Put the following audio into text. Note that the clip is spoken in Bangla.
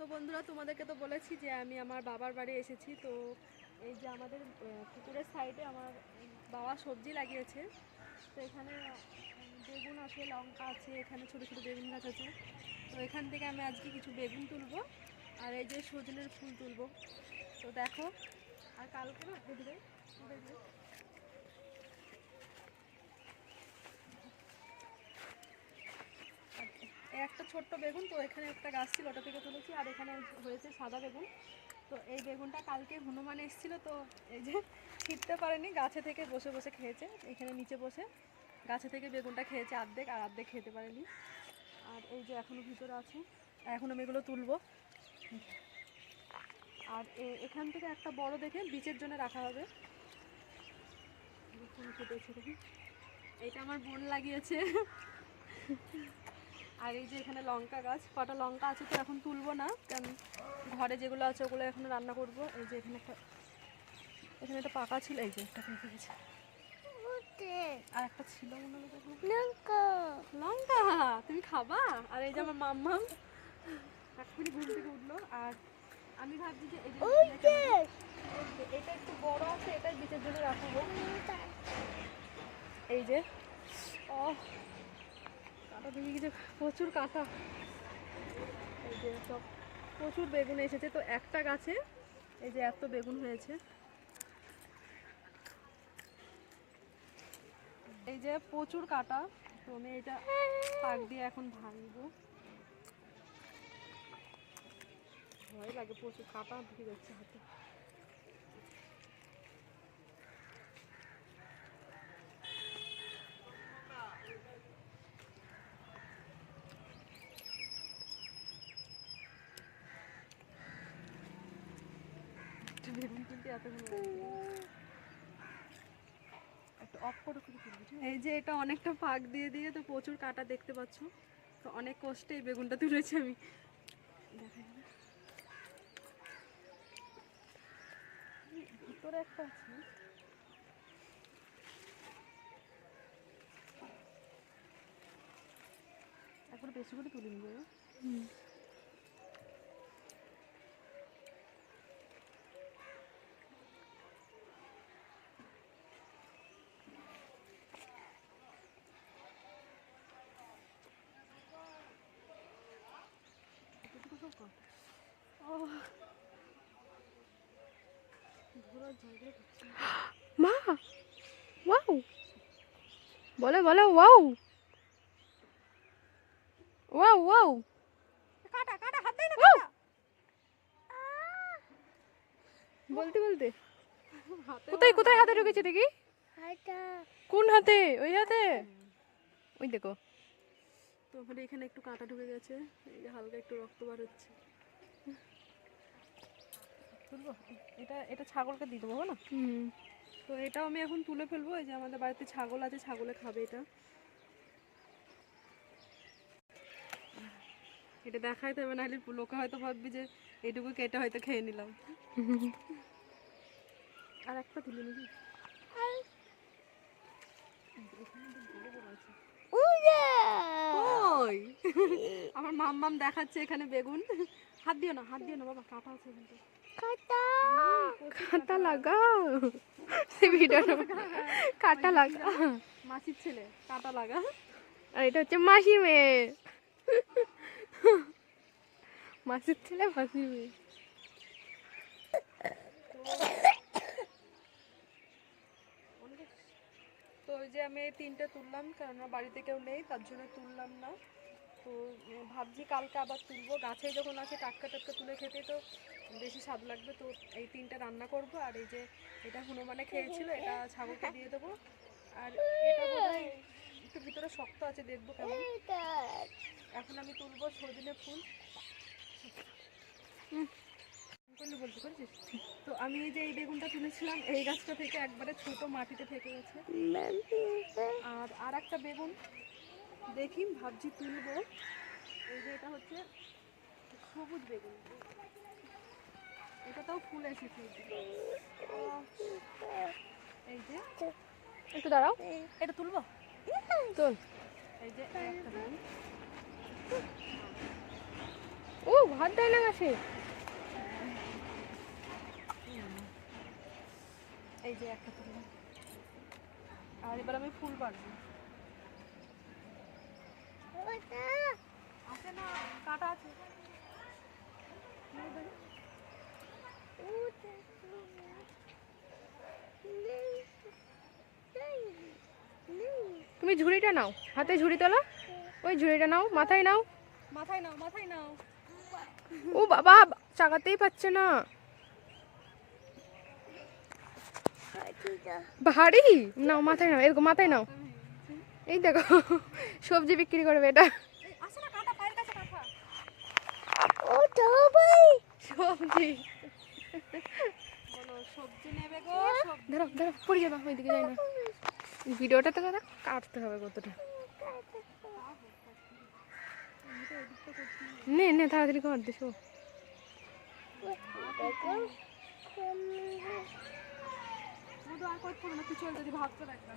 তো বন্ধুরা, তোমাদেরকে তো বলেছি যে আমি আমার বাবার বাড়ি এসেছি। তো এই যে আমাদের পুকুরের সাইডে আমার বাবা সবজি লাগিয়েছে। তো এখানে বেগুন আছে, লঙ্কা আছে, এখানে ছোটো ছোটো বেগুন গাছ আছে। তো এখান থেকে আমি আজকে কিছু বেগুন তুলবো আর এই যে সজনের ফুল তুলবো। তো দেখো, আর কালকে না দেখবে একটা ছোট্ট বেগুন, তো এখানে একটা গাছ ছিল ওটা থেকে তুলেছি, আর এখানে হয়েছে সাদা বেগুন। তো এই বেগুনটা কালকে হনুমান এসেছিলো, তো এই যে ছিটতে পারেনি, গাছে থেকে বসে বসে খেয়েছে। এখানে নিচে বসে গাছে থেকে বেগুনটা খেয়েছে অর্ধেক, আর অর্ধেক খেতে পারেনি। আর এই যে এখনও ভিতরে আছে, এখন আমি এগুলো তুলবো। আর এখান থেকে একটা বড় দেখে বীজের জন্য রাখা হবে। এইটা আমার বোন লাগিয়েছে। আর এই যে এখানে লঙ্কা গাছ, কটা লঙ্কা আছে, তো এখন তুলবো না, কারণ ঘরে যেগুলো আছে ওগুলো এখন রান্না করব। এই যে এখানে একটা পাকা ছিল, এই যে একটা পেকে গেছে, আর একটা ছিল মনে হলো লঙ্কা। লঙ্কা তুমি খাবা? আর এই যে আমার মাম্মাম এখনই ঘুম থেকে উঠলো। আর আমি ভাবছি যে এটা একটু বড় আছে, এটা বীজের জন্য রাখবো। এই যে কাঁটা ভেঙে গেছে, প্রচুর কাঁটা। এই যে সব প্রচুর বেগুন এসেছে, তো একটা গাছে এই যে এত বেগুন হয়েছে। এই যে প্রচুর কাঁটা, তো আমি এটা পাক দিয়ে এখন ভাঙবো। ভয় লাগে, প্রচুর কাঁটা ঢুকে যাচ্ছে হাতে। বেগুন তুলতে এতক্ষণ এই যে এটা অনেকটা ফাঁক দিয়ে দিয়ে তো প্রচুর কাঁটা দেখতে পাচ্ছ। তো অনেক কষ্টে এই বেগুনটা তুলেছি আমি। ভিতরে একটা আছে, একবার বেশি করে তুলে নিবে। মা ওয়াও বলে বলে ওয়াও ওয়াও ওয়াও কাটা কাটা হাত দেয় না, বলতে বলতে হাতে কোথায় কোথায় হাতে ঢুকেছে দেখি? কোন হাতে? ওই হাতে? ওই দেখো। তো মানে এখানে একটু কাঁটা ঢুকে গেছে, এই যে হালকা একটু রক্ত বার হচ্ছে। তুলবো এটা, এটা ছাগলকে দিয়ে দেবো না। তো এটাও আমি এখন তুলে ফেলবো। এই যে আমাদের বাড়িতে ছাগল আছে, ছাগলে খাবে এটা। এটা দেখাইতে হবে, নাহলে লোকে হয়তো ভাববে যে এইটুকু কেটে হয়তো খেয়ে নিলাম। আর একটা তুলে নিবি। ওই আমার মাম্মাম দেখাচ্ছে এখানে বেগুন। হাত দিও না, হাত দিও না বাবা, কাটা আছে কিন্তু। কাঁটা লাগাও সে ভিডিও কাঁটা লাগা। মাসির ছেলে কাঁটা লাগা। আর এটা হচ্ছে মাসির মেয়ে। মাসির ছেলে মাসির মেয়ে। তো ওই যে আমি তিনটে তুললাম, কারণ আমার বাড়িতে কেউ নেই, তার জন্য তুললাম না। তো ভাবছি কালকে আবার তুলবো, গাছে যখন আছে টাটকা টাটকা তুলে খেতে তো বেশি স্বাদ লাগবে। তো এই তিনটে রান্না করব। আর এই যে এটা হনুমানে খেয়েছিল, এটা ছাগলকে দিয়ে দেবো। আর এটা বোধহয় একটু ভিতরে শক্ত আছে, দেখবো কেমন। এখন আমি তুলবো সজনে ফুল। তো আমি এই যে এই বেগুনটা তুলেছিলাম, এই গাছটা থেকে একবারে ছোট মাটিতে থেকে গেছে। আর একটা বেগুন দেখি ভাবছি তুলবো। এই যে এটা হচ্ছে সবুজ বেগুন, এটাতেও ফুল এসেছে। এই যে একটু দাঁড়াও, এটা তুলবো। তোল। এই যে একটা বেগুন। ও হাত দেয় না গাছে। এই যে একটা তুললাম, আর এবার আমি ফুল পারবো। আছে না, কাটা আছে। তুমি ঝুড়িটা নাও, হাতে ঝুড়ি তোলো, ওই ঝুড়িটা নাও, মাথায় নাও। মাথায় নাও, মাথায় নাও। ও বাবা, চাগাতেই পাচ্ছে না, ভারী। নাও মাথায় নাও, এরকম মাথায় নাও। এই দেখো সবজি বিক্রি করবে এটা। আছে না কাটা, পায়ের কাছে কাটা। সবজি বলো সবজি নেবে গো, সবজি। ধরো ধরো, পড়ে যাবা, ওইদিকে যাই না। ভিডিওটা তো কথা কাটতে হবে কতটা। নে নে, তাড়াতাড়ি কর দিস। আর করতে হবে না, কিছু যদি ভাবতে রাখলাম।